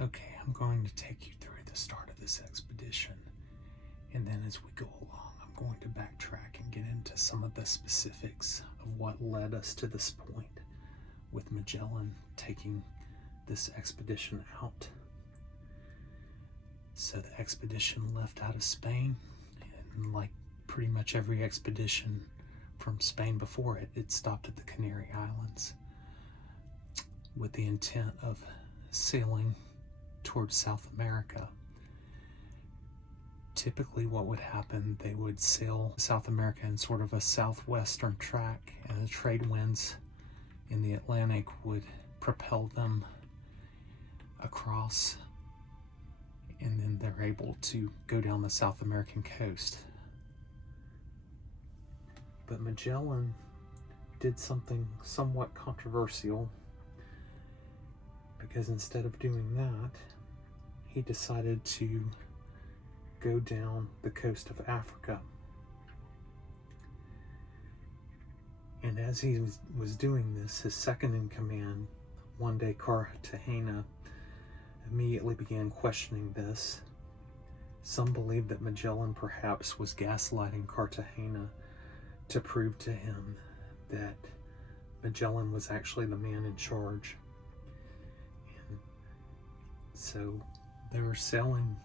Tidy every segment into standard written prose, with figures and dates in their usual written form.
Okay, I'm going to take you through the start of this expedition, and then as we go along, I'm going to backtrack and get into some of the specifics of what led us to this point with Magellan taking this expedition out. So the expedition left out of Spain, and like pretty much every expedition from Spain before it, it stopped at the Canary Islands with the intent of sailing towards South America. Typically what would happen, they would sail South America in sort of a southwestern track, and the trade winds in the Atlantic would propel them across, and then they're able to go down the South American coast. But Magellan did something somewhat controversial, because instead of doing that, he decided to go down the coast of Africa. And as he was doing this, his second in command, one day Cartagena, immediately began questioning this. Some believe that Magellan perhaps was gaslighting Cartagena to prove to him that Magellan was actually the man in charge. And so they were sailing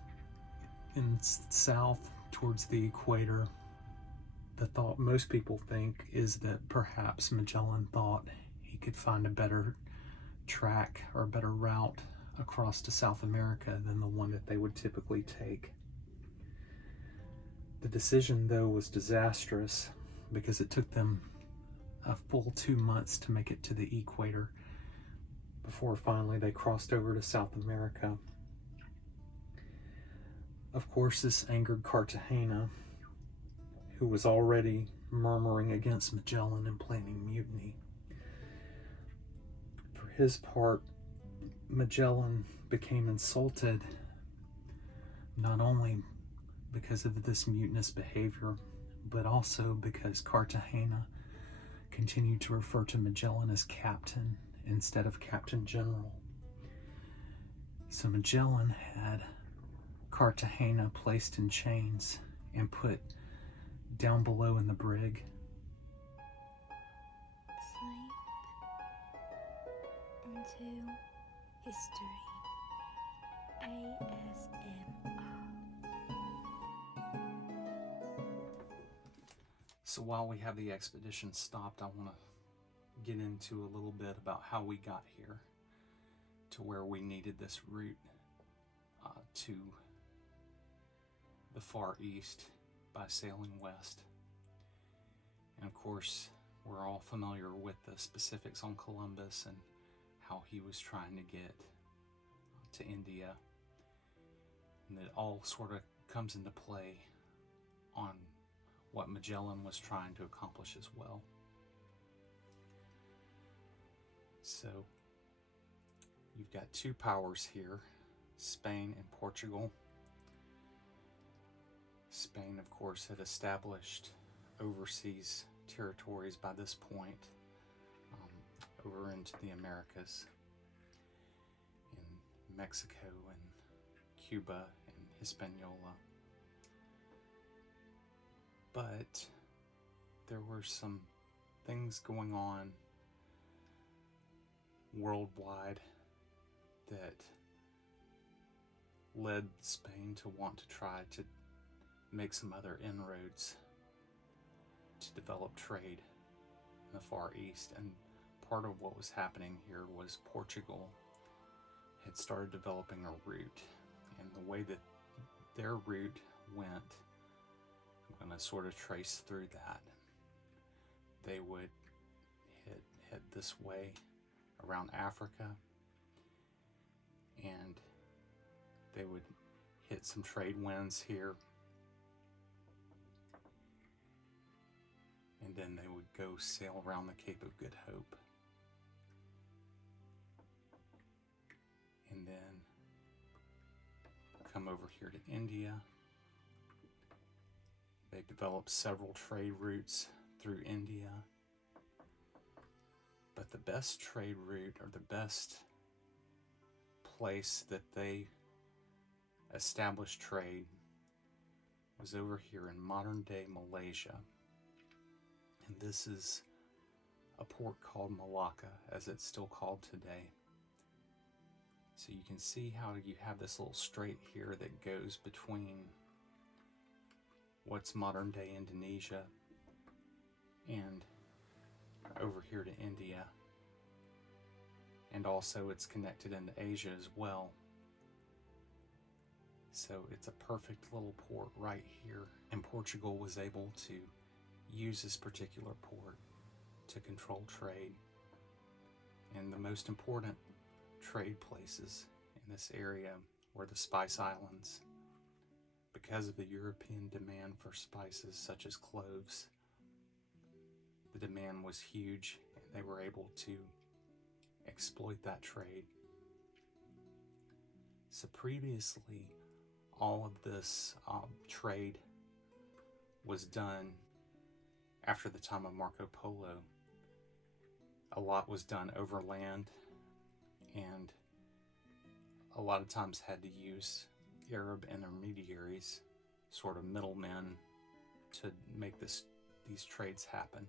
in south towards the equator. The thought most people think is that perhaps Magellan thought he could find a better track or a better route across to South America than the one that they would typically take. The decision, though, was disastrous, because it took them a full 2 months to make it to the equator before finally they crossed over to South America. Of course, this angered Cartagena, who was already murmuring against Magellan and planning mutiny. For his part, Magellan became insulted, not only because of this mutinous behavior, but also because Cartagena continued to refer to Magellan as captain instead of Captain General. So Magellan had Cartagena placed in chains and put down below in the brig. Slate onto history. ASMR. So while we have the expedition stopped, I want to get into a little bit about how we got here to where we needed this route to the Far East by sailing west. And of course, we're all familiar with the specifics on Columbus and how he was trying to get to India. And it all sort of comes into play on what Magellan was trying to accomplish as well. So you've got two powers here, Spain and Portugal. Spain, of course, had established overseas territories by this point, over into the Americas, in Mexico and Cuba and Hispaniola. But there were some things going on worldwide that led Spain to want to try to make some other inroads to develop trade in the Far East. And part of what was happening here was Portugal had started developing a route, and the way that their route went, I'm going to sort of trace through that. They would head this way around Africa, and they would hit some trade winds here, and then they would go sail around the Cape of Good Hope, and then come over here to India. They developed several trade routes through India, but the best trade route, or the best place that they established trade was over here in modern-day Malaysia. And this is a port called Malacca, as it's still called today. So you can see how you have this little strait here that goes between what's modern-day Indonesia and over here to India. And also it's connected into Asia as well. So it's a perfect little port right here. And Portugal was able to use this particular port to control trade. And the most important trade places in this area were the Spice Islands. Because of the European demand for spices such as cloves, the demand was huge, and they were able to exploit that trade. So previously, all of this trade was done after the time of Marco Polo. A lot was done overland, and a lot of times had to use Arab intermediaries, sort of middlemen, to make these trades happen.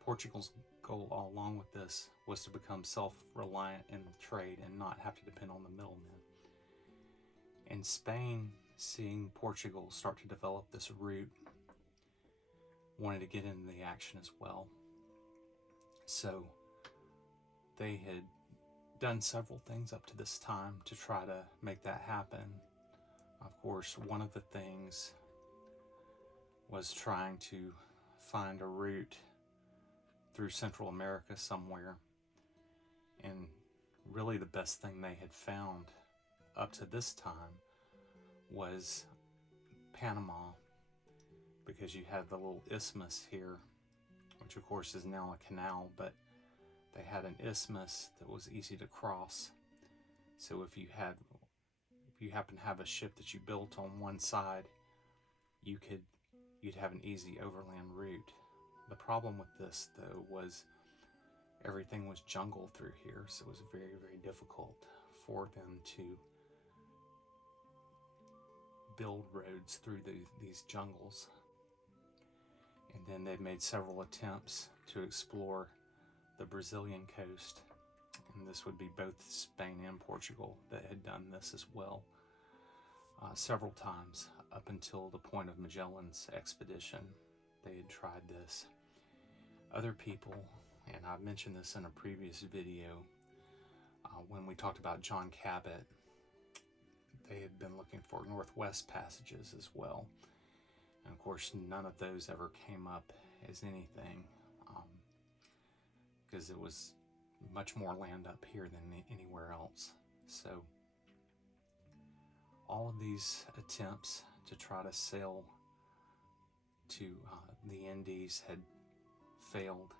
Portugal's goal all along with this was to become self-reliant in trade and not have to depend on the middlemen. And Spain, seeing Portugal start to develop this route, wanted to get into the action as well. So they had done several things up to this time to try to make that happen. Of course, one of the things was trying to find a route through Central America somewhere. And really the best thing they had found up to this time was Panama, because you had the little isthmus here, which of course is now a canal, but they had an isthmus that was easy to cross. So if you happen to have a ship that you built on one side, you'd have an easy overland route. The problem with this, though, was everything was jungle through here, so it was very, very difficult for them to build roads through these jungles. And then they made several attempts to explore the Brazilian coast, and this would be both Spain and Portugal that had done this as well several times up until the point of Magellan's expedition. They had tried this. Other people, and I mentioned this in a previous video when we talked about John Cabot, they had been looking for northwest passages as well. And of course, none of those ever came up as anything, because it was much more land up here than anywhere else. So all of these attempts to try to sail to the Indies had failed.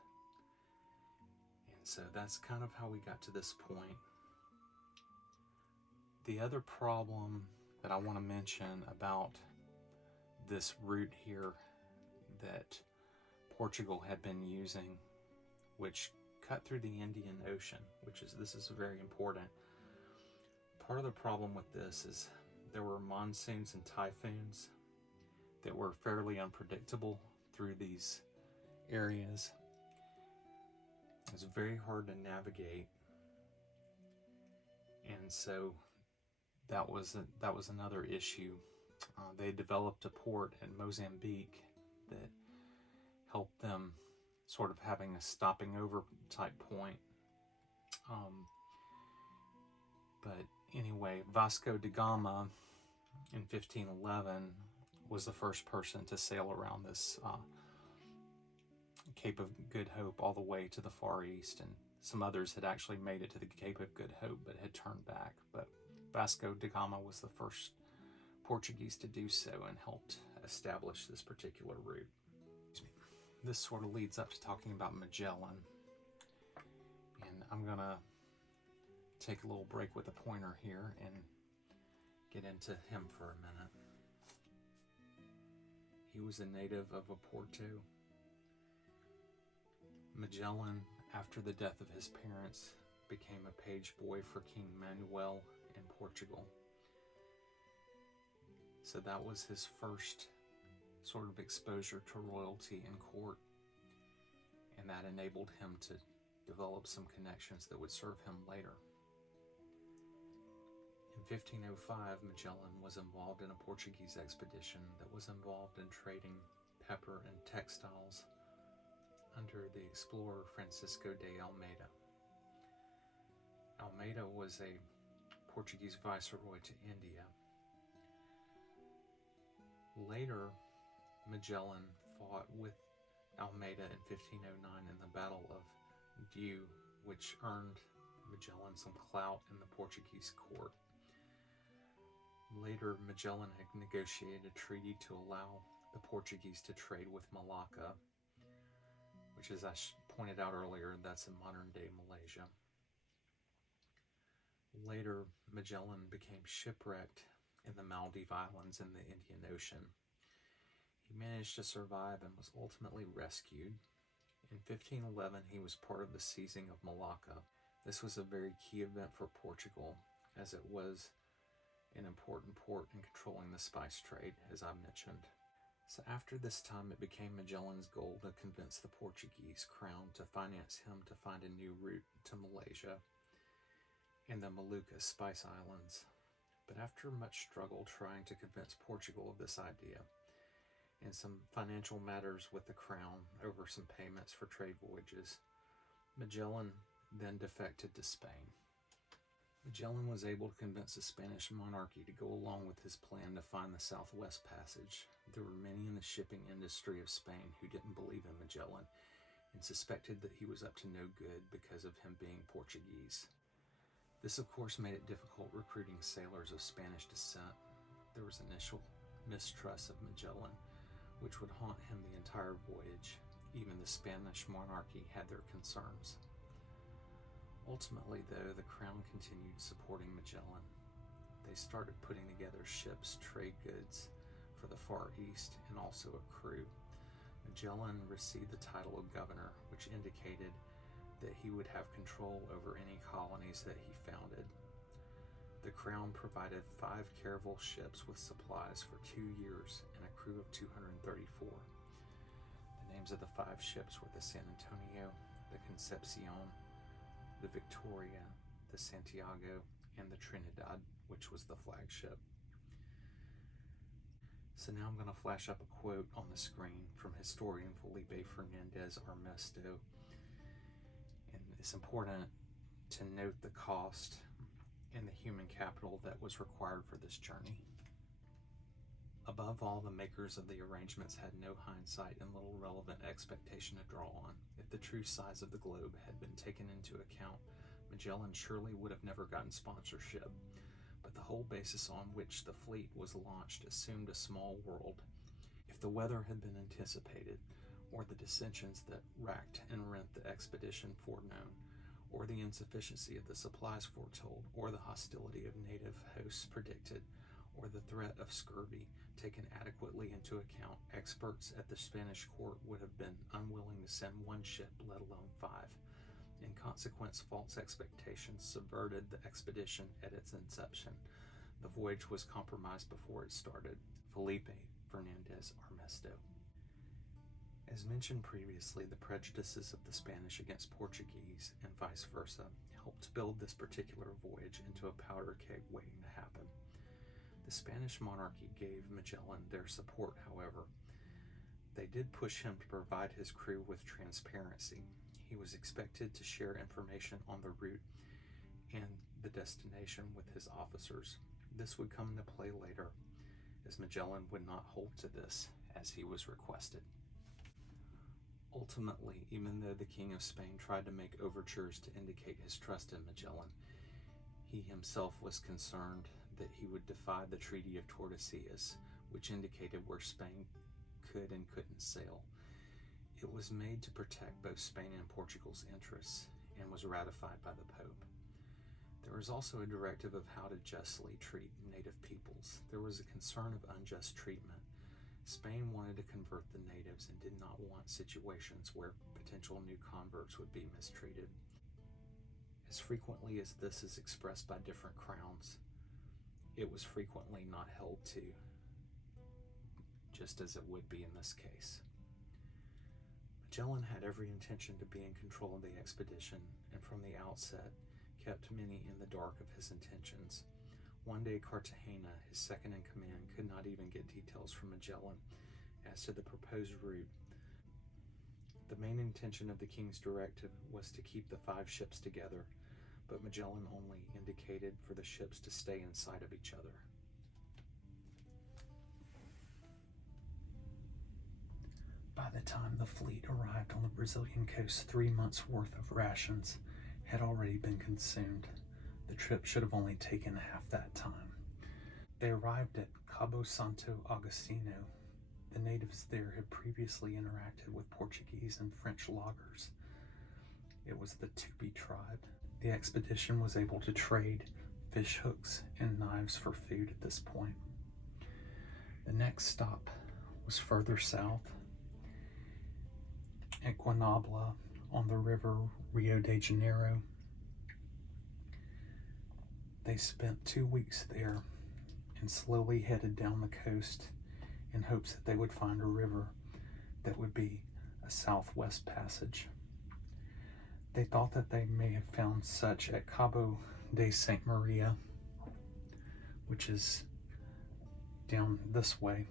And so that's kind of how we got to this point. The other problem that I want to mention about this route here that Portugal had been using, which cut through the Indian Ocean, this is very important. Part of the problem with this is there were monsoons and typhoons that were fairly unpredictable through these areas. It was very hard to navigate, and so that was another issue. They developed a port in Mozambique that helped them sort of having a stopping over type point. But anyway, Vasco da Gama in 1511 was the first person to sail around this Cape of Good Hope all the way to the Far East, and some others had actually made it to the Cape of Good Hope but had turned back. But Vasco da Gama was the first Portuguese to do so and helped establish this particular route. This sort of leads up to talking about Magellan, and I'm gonna take a little break with a pointer here and get into him for a minute. He was a native of Oporto. Magellan, after the death of his parents, became a page boy for King Manuel in Portugal. So that was his first sort of exposure to royalty and court, and that enabled him to develop some connections that would serve him later. In 1505, Magellan was involved in a Portuguese expedition that was involved in trading pepper and textiles under the explorer Francisco de Almeida. Almeida was a Portuguese viceroy to India. Later, Magellan fought with Almeida in 1509 in the Battle of Diu, which earned Magellan some clout in the Portuguese court. Later, Magellan had negotiated a treaty to allow the Portuguese to trade with Malacca, which, as I pointed out earlier, that's in modern-day Malaysia. Later, Magellan became shipwrecked in the Maldive Islands in the Indian Ocean. He managed to survive and was ultimately rescued. In 1511, he was part of the seizing of Malacca. This was a very key event for Portugal, as it was an important port in controlling the spice trade, as I mentioned. So after this time, it became Magellan's goal to convince the Portuguese crown to finance him to find a new route to Malaysia and the Molucca Spice Islands. But after much struggle trying to convince Portugal of this idea, and some financial matters with the crown over some payments for trade voyages, Magellan then defected to Spain. Magellan was able to convince the Spanish monarchy to go along with his plan to find the Southwest Passage. There were many in the shipping industry of Spain who didn't believe in Magellan and suspected that he was up to no good because of him being Portuguese. This, of course, made it difficult recruiting sailors of Spanish descent. There was initial mistrust of Magellan, which would haunt him the entire voyage. Even the Spanish monarchy had their concerns. Ultimately, though, the crown continued supporting Magellan. They started putting together ships, trade goods for the Far East, and also a crew. Magellan received the title of governor, which indicated that he would have control over any colonies that he founded. The crown provided 5 caravel ships with supplies for 2 years and a crew of 234. The names of the 5 ships were the San Antonio, the Concepcion, the Victoria, the Santiago, and the Trinidad, which was the flagship. So now I'm going to flash up a quote on the screen from historian Felipe Fernandez-Armesto. And it's important to note the cost and the human capital that was required for this journey. Above all, the makers of the arrangements had no hindsight and little relevant expectation to draw on. If the true size of the globe had been taken into account, Magellan surely would have never gotten sponsorship. But the whole basis on which the fleet was launched assumed a small world. If the weather had been anticipated, or the dissensions that racked and rent the expedition foreknown, or the insufficiency of the supplies foretold, or the hostility of native hosts predicted, or the threat of scurvy taken adequately into account, experts at the Spanish court would have been unwilling to send 1 ship, let alone 5. In consequence, false expectations subverted the expedition at its inception. The voyage was compromised before it started. Felipe Fernandez-Armesto. As mentioned previously, the prejudices of the Spanish against Portuguese and vice versa helped build this particular voyage into a powder keg waiting to happen. The Spanish monarchy gave Magellan their support, however. They did push him to provide his crew with transparency. He was expected to share information on the route and the destination with his officers. This would come into play later, as Magellan would not hold to this as he was requested. Ultimately, even though the King of Spain tried to make overtures to indicate his trust in Magellan, he himself was concerned that he would defy the Treaty of Tordesillas, which indicated where Spain could and couldn't sail. It was made to protect both Spain and Portugal's interests and was ratified by the Pope. There was also a directive of how to justly treat native peoples. There was a concern of unjust treatment. Spain wanted to convert the natives and did not want situations where potential new converts would be mistreated. As frequently as this is expressed by different crowns, it was frequently not held to, just as it would be in this case. Magellan had every intention to be in control of the expedition, and from the outset kept many in the dark of his intentions. One day Cartagena, his second in command, could not even get details from Magellan as to the proposed route. The main intention of the king's directive was to keep the 5 ships together, but Magellan only indicated for the ships to stay in sight of each other. By the time the fleet arrived on the Brazilian coast, 3 months' worth of rations had already been consumed. The trip should have only taken half that time. They arrived at Cabo Santo Agostinho. The natives there had previously interacted with Portuguese and French loggers. It was the Tupi tribe. The expedition was able to trade fish hooks and knives for food at this point. The next stop was further south at Guanabara on the river Rio de Janeiro. They spent 2 weeks there and slowly headed down the coast in hopes that they would find a river that would be a southwest passage. They thought that they may have found such at Cabo de Santa Maria, which is down this way.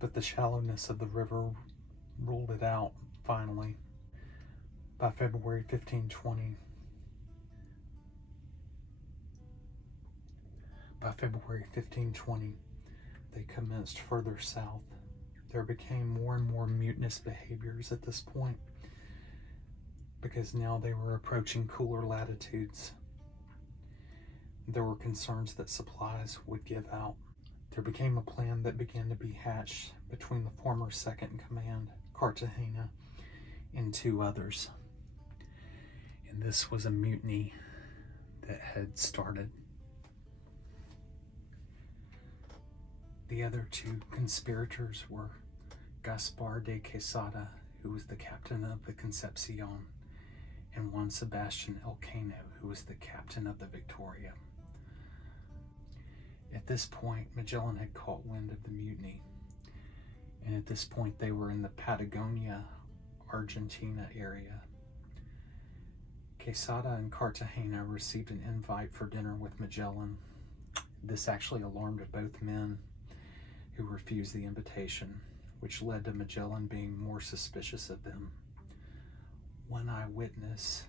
But the shallowness of the river ruled it out finally. By February 1520, they commenced further south. There became more and more mutinous behaviors at this point, because now they were approaching cooler latitudes. There were concerns that supplies would give out. There became a plan that began to be hatched between the former second in command, Cartagena, and 2 others. And this was a mutiny that had started. The other 2 conspirators were Gaspar de Quesada, who was the captain of the Concepcion, and Juan Sebastian Elcano, who was the captain of the Victoria. At this point, Magellan had caught wind of the mutiny, and at this point they were in the Patagonia, Argentina area. Quesada and Cartagena received an invite for dinner with Magellan. This actually alarmed both men, who refused the invitation, which led to Magellan being more suspicious of them. One eyewitness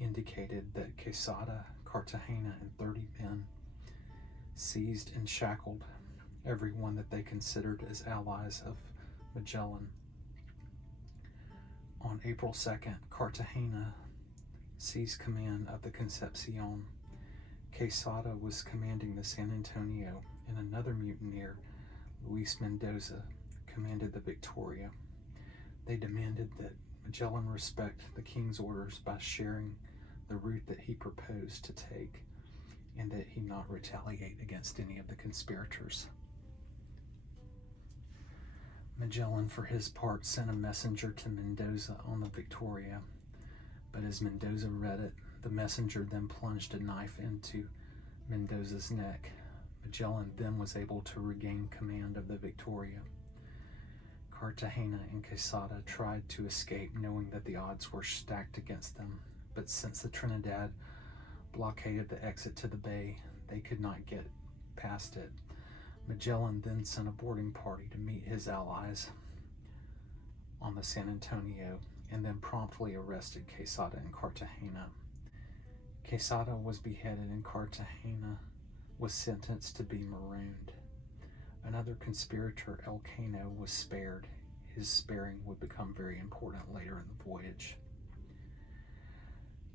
indicated that Quesada, Cartagena, and 30 men seized and shackled everyone that they considered as allies of Magellan. On April 2nd, Cartagena seized command of the Concepcion. Quesada was commanding the San Antonio, and another mutineer, Luis Mendoza, commanded the Victoria. They demanded that Magellan respect the king's orders by sharing the route that he proposed to take, and that he not retaliate against any of the conspirators. Magellan, for his part, sent a messenger to Mendoza on the Victoria, but as Mendoza read it, the messenger then plunged a knife into Mendoza's neck. Magellan then was able to regain command of the Victoria. Cartagena and Quesada tried to escape, knowing that the odds were stacked against them, but since the Trinidad blockaded the exit to the bay, they could not get past it. Magellan then sent a boarding party to meet his allies on the San Antonio, and then promptly arrested Quesada and Cartagena. Quesada was beheaded and Cartagena was sentenced to be marooned. Another conspirator, Elcano, was spared. His sparing would become very important later in the voyage.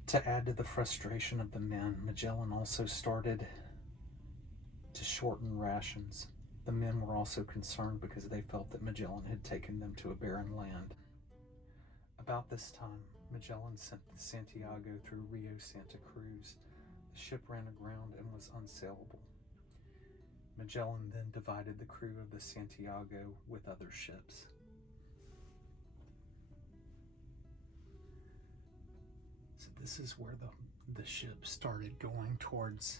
To add to the frustration of the men, Magellan also started to shorten rations. The men were also concerned because they felt that Magellan had taken them to a barren land. About this time, Magellan sent the Santiago through Rio Santa Cruz. The ship ran aground and was unsailable. Magellan then divided the crew of the Santiago with other ships. this is where the ship started going towards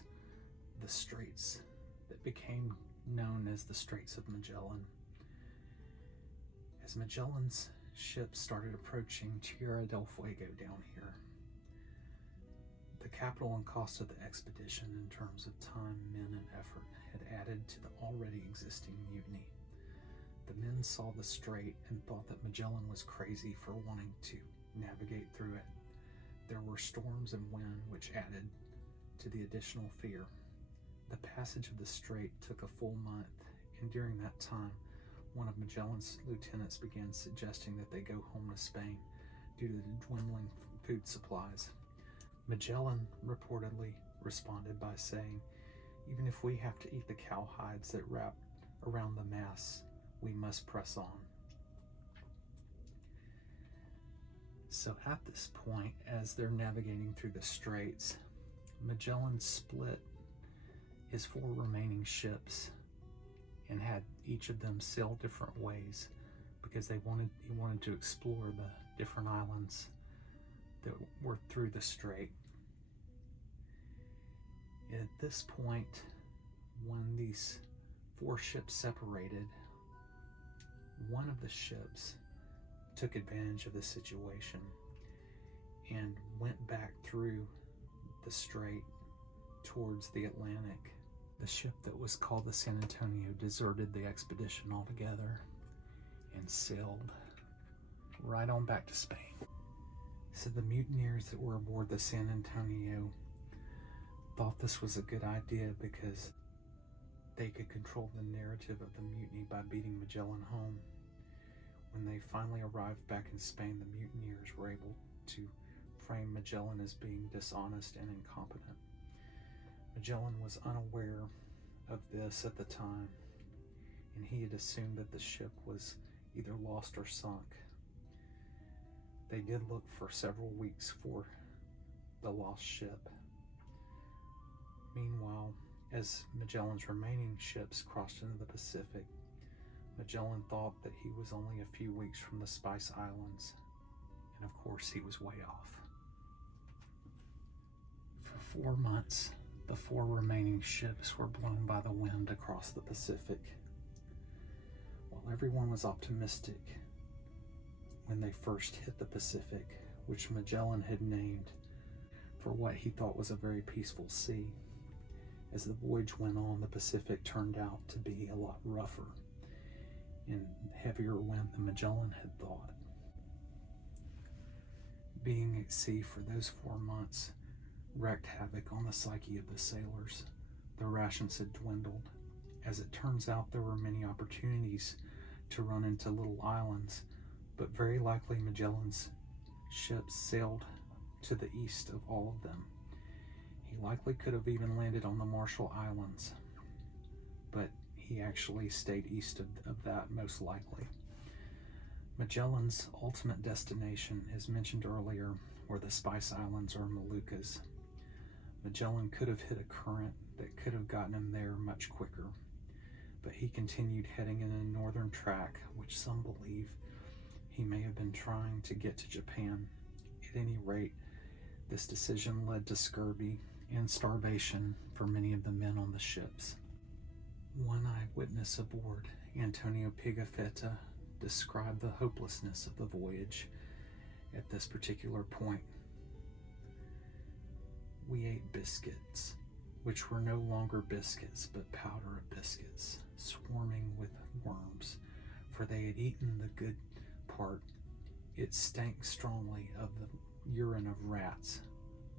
the Straits that became known as the Straits of Magellan. As Magellan's ship started approaching Tierra del Fuego down here, the capital and cost of the expedition in terms of time, men, and effort had added to the already existing mutiny. The men saw the strait and thought that Magellan was crazy for wanting to navigate through it. There were storms and wind which added to the additional fear. The passage of the strait took a full month, and during that time, one of Magellan's lieutenants began suggesting that they go home to Spain due to the dwindling food supplies. Magellan reportedly responded by saying, "Even if we have to eat the cowhides that wrap around the masts, we must press on." So at this point, as they're navigating through the Straits, Magellan split his 4 remaining ships and had each of them sail different ways because he wanted to explore the different islands that were through the strait. At this point, when these 4 ships separated, one of the ships took advantage of the situation and went back through the strait towards the Atlantic. The ship that was called the San Antonio deserted the expedition altogether and sailed right on back to Spain. So the mutineers that were aboard the San Antonio thought this was a good idea because they could control the narrative of the mutiny by beating Magellan home. When they finally arrived back in Spain, the mutineers were able to frame Magellan as being dishonest and incompetent. Magellan was unaware of this at the time, and he had assumed that the ship was either lost or sunk. They did look for several weeks for the lost ship. Meanwhile, as Magellan's remaining ships crossed into the Pacific, Magellan thought that he was only a few weeks from the Spice Islands, and of course he was way off. For 4 months, the 4 remaining ships were blown by the wind across the Pacific. While everyone was optimistic when they first hit the Pacific, which Magellan had named for what he thought was a very peaceful sea, as the voyage went on, the Pacific turned out to be a lot rougher and heavier wind than Magellan had thought. Being at sea for those 4 months wreaked havoc on the psyche of the sailors. The rations had dwindled. As it turns out, there were many opportunities to run into little islands, but very likely Magellan's ships sailed to the east of all of them. He likely could have even landed on the Marshall Islands, but he actually stayed east of that most likely. Magellan's ultimate destination, as mentioned earlier, were the Spice Islands or Moluccas. Magellan could have hit a current that could have gotten him there much quicker, but he continued heading in a northern track, which some believe he may have been trying to get to Japan. At any rate, this decision led to scurvy and starvation for many of the men on the ships. One eyewitness aboard, Antonio Pigafetta, described the hopelessness of the voyage at this particular point. "We ate biscuits, which were no longer biscuits, but powder of biscuits, swarming with worms, for they had eaten the good part. It stank strongly of the urine of rats.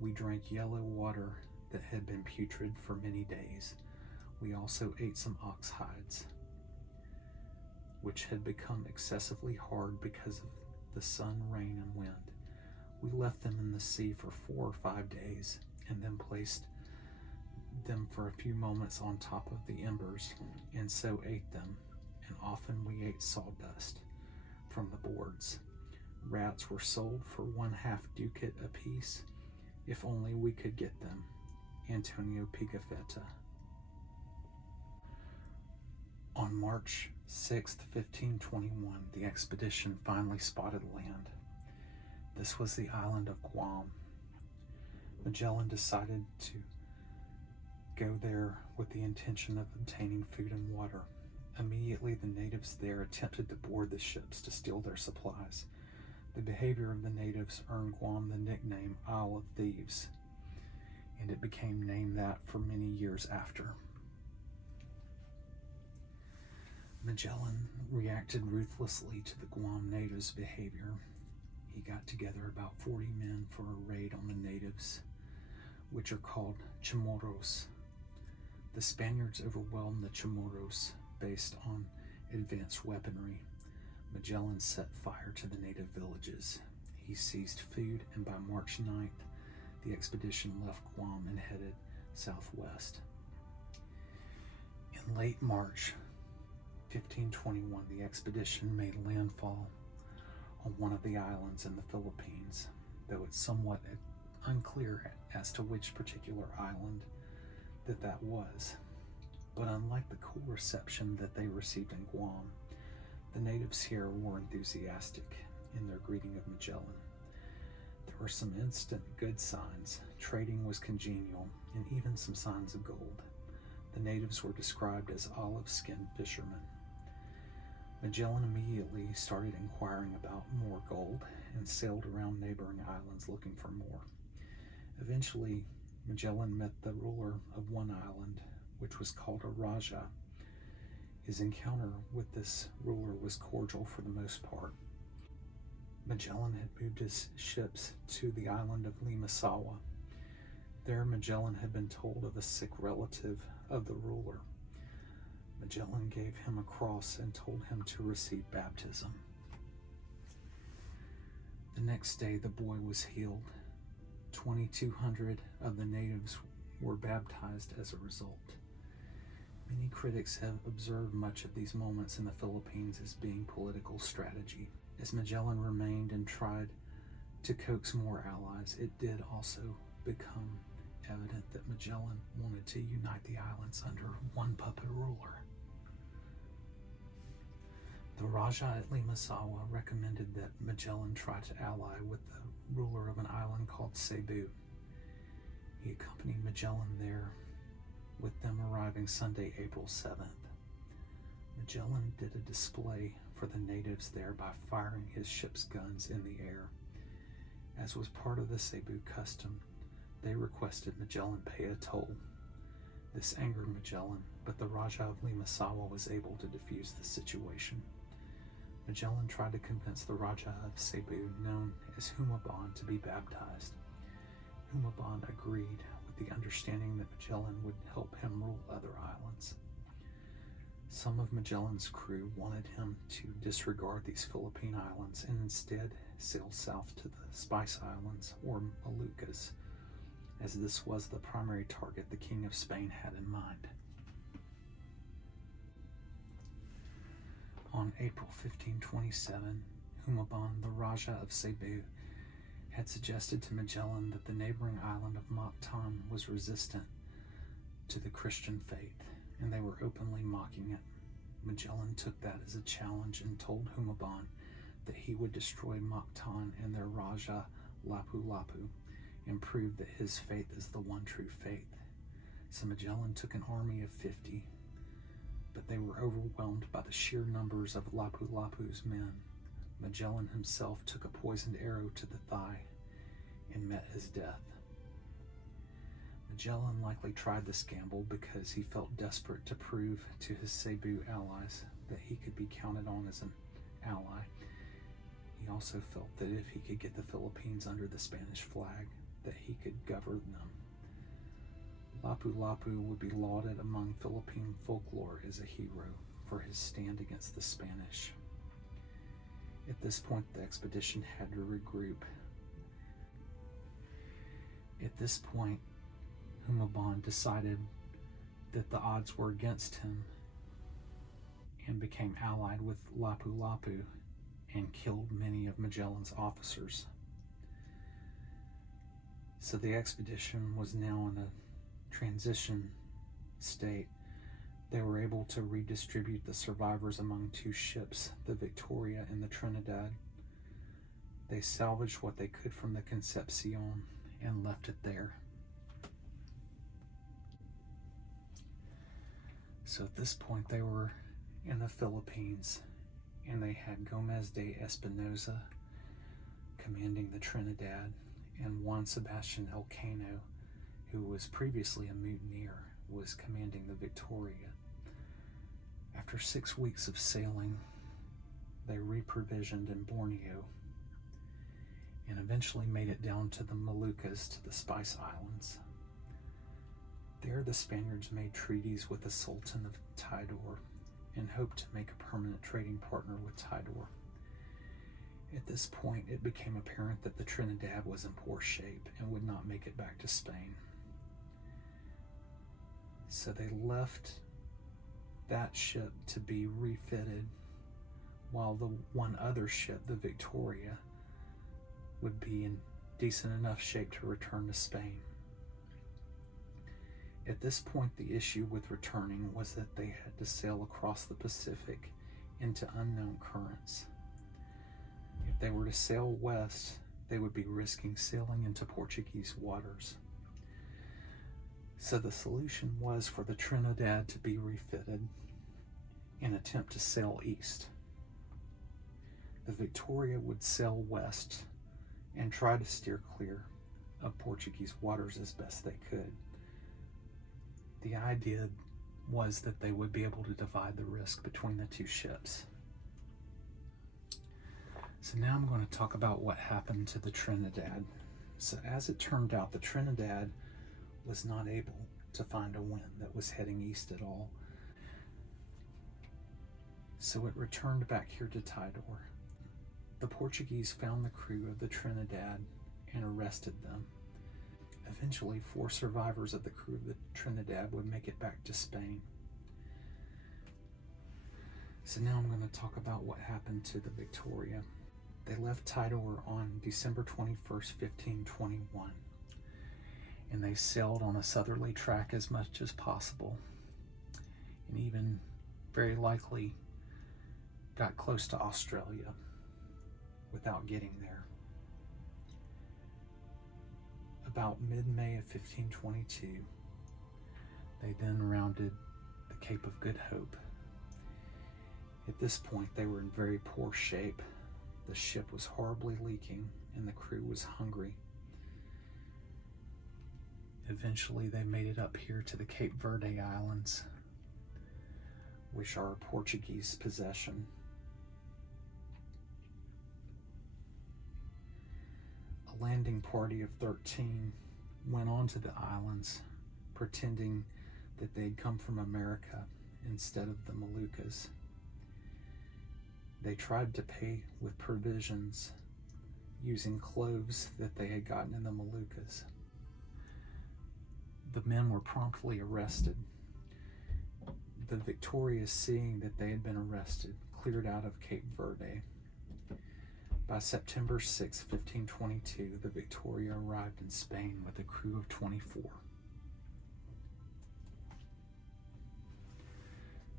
We drank yellow water that had been putrid for many days. We also ate some ox hides, which had become excessively hard because of the sun, rain, and wind. We left them in the sea for 4 or 5 days, and then placed them for a few moments on top of the embers, and so ate them, and often we ate sawdust from the boards. Rats were sold for 1/2 ducat apiece, if only we could get them." Antonio Pigafetta. On March 6th, 1521, the expedition finally spotted land. This was the island of Guam. Magellan decided to go there with the intention of obtaining food and water. Immediately, the natives there attempted to board the ships to steal their supplies. The behavior of the natives earned Guam the nickname Isle of Thieves, and it became named that for many years after. Magellan reacted ruthlessly to the Guam natives' behavior. He got together about 40 men for a raid on the natives, which are called Chamorros. The Spaniards overwhelmed the Chamorros based on advanced weaponry. Magellan set fire to the native villages. He seized food, and by March 9th, the expedition left Guam and headed southwest. In late March 1521, the expedition made landfall on one of the islands in the Philippines, though it's somewhat unclear as to which particular island that was. But unlike the cool reception that they received in Guam, the natives here were enthusiastic in their greeting of Magellan. There were some instant good signs. Trading was congenial, and even some signs of gold. The natives were described as olive-skinned fishermen. Magellan immediately started inquiring about more gold and sailed around neighboring islands looking for more. Eventually, Magellan met the ruler of one island, which was called a Raja. His encounter with this ruler was cordial for the most part. Magellan had moved his ships to the island of Limasawa. There, Magellan had been told of a sick relative of the ruler. Magellan gave him a cross and told him to receive baptism. The next day, the boy was healed. 2,200 of the natives were baptized as a result. Many critics have observed much of these moments in the Philippines as being political strategy. As Magellan remained and tried to coax more allies, it did also become evident that Magellan wanted to unite the islands under one puppet ruler. The Raja at Limasawa recommended that Magellan try to ally with the ruler of an island called Cebu. He accompanied Magellan there, with them arriving Sunday, April 7th. Magellan did a display for the natives there by firing his ship's guns in the air. As was part of the Cebu custom, they requested Magellan pay a toll. This angered Magellan, but the Raja of Limasawa was able to defuse the situation. Magellan tried to convince the Raja of Cebu, known as Humabon, to be baptized. Humabon agreed, with the understanding that Magellan would help him rule other islands. Some of Magellan's crew wanted him to disregard these Philippine islands and instead sail south to the Spice Islands, or Moluccas, as this was the primary target the King of Spain had in mind. On April 1527, Humabon, the Raja of Cebu, had suggested to Magellan that the neighboring island of Mactan was resistant to the Christian faith, and they were openly mocking it. Magellan took that as a challenge and told Humabon that he would destroy Mactan and their Raja Lapu-Lapu and prove that his faith is the one true faith. So Magellan took an army of 50, but they were overwhelmed by the sheer numbers of Lapu-Lapu's men. Magellan himself took a poisoned arrow to the thigh and met his death. Magellan likely tried this gamble because he felt desperate to prove to his Cebu allies that he could be counted on as an ally. He also felt that if he could get the Philippines under the Spanish flag, that he could govern them. Lapu-Lapu would be lauded among Philippine folklore as a hero for his stand against the Spanish. At this point, the expedition had to regroup. At this point, Humabon decided that the odds were against him and became allied with Lapu-Lapu and killed many of Magellan's officers. So the expedition was now in a transition state. They were able to redistribute the survivors among two ships, the Victoria and the Trinidad. They salvaged what they could from the Concepcion and left it there. So at this point they were in the Philippines, and they had Gomez de Espinosa commanding the Trinidad, and Juan Sebastian Elcano, who was previously a mutineer, was commanding the Victoria. After 6 weeks of sailing, they reprovisioned in Borneo and eventually made it down to the Moluccas, to the Spice Islands. There the Spaniards made treaties with the Sultan of Tidor and hoped to make a permanent trading partner with Tidor. At this point, it became apparent that the Trinidad was in poor shape and would not make it back to Spain. So they left that ship to be refitted, while the one other ship, the Victoria, would be in decent enough shape to return to Spain. At this point, the issue with returning was that they had to sail across the Pacific into unknown currents. If they were to sail west, they would be risking sailing into Portuguese waters. So the solution was for the Trinidad to be refitted and attempt to sail east. The Victoria would sail west and try to steer clear of Portuguese waters as best they could. The idea was that they would be able to divide the risk between the two ships. So now I'm going to talk about what happened to the Trinidad. So as it turned out, the Trinidad was not able to find a wind that was heading east at all. So it returned back here to Tidor. The Portuguese found the crew of the Trinidad and arrested them. Eventually, 4 survivors of the crew of the Trinidad would make it back to Spain. So now I'm going to talk about what happened to the Victoria. They left Tidor on December 21st, 1521. And they sailed on a southerly track as much as possible, and even very likely got close to Australia without getting there. About mid-May of 1522, they then rounded the Cape of Good Hope. At this point, they were in very poor shape. The ship was horribly leaking, and the crew was hungry. Eventually, they made it up here to the Cape Verde Islands, which are a Portuguese possession. A landing party of 13 went on to the islands, pretending that they'd come from America instead of the Moluccas. They tried to pay with provisions using cloves that they had gotten in the Moluccas. The men were promptly arrested. The Victoria, seeing that they had been arrested, cleared out of Cape Verde. By September 6, 1522, the Victoria arrived in Spain with a crew of 24.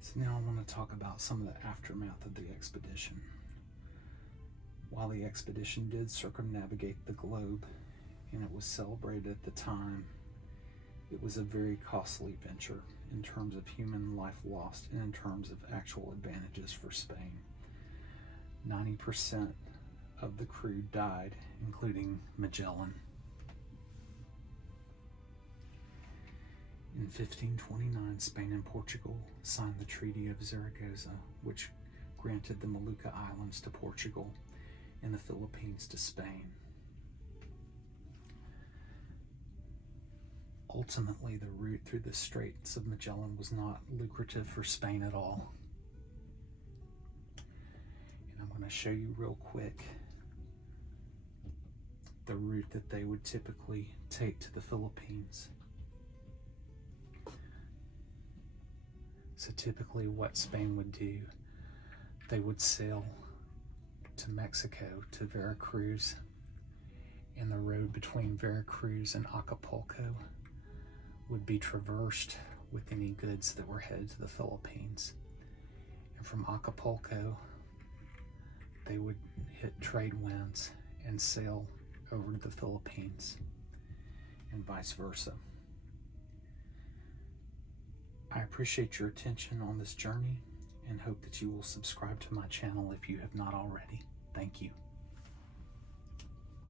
So now I want to talk about some of the aftermath of the expedition. While the expedition did circumnavigate the globe, and it was celebrated at the time, it was a very costly venture in terms of human life lost and in terms of actual advantages for Spain. 90% of the crew died, including Magellan. In 1529, Spain and Portugal signed the Treaty of Zaragoza, which granted the Molucca Islands to Portugal and the Philippines to Spain. Ultimately, the route through the Straits of Magellan was not lucrative for Spain at all. And I'm going to show you real quick the route that they would typically take to the Philippines. So typically what Spain would do, they would sail to Mexico, to Veracruz, and the road between Veracruz and Acapulco would be traversed with any goods that were headed to the Philippines. And from Acapulco, they would hit trade winds and sail over to the Philippines. and vice versa. I appreciate your attention on this journey and hope that you will subscribe to my channel if you have not already. Thank you.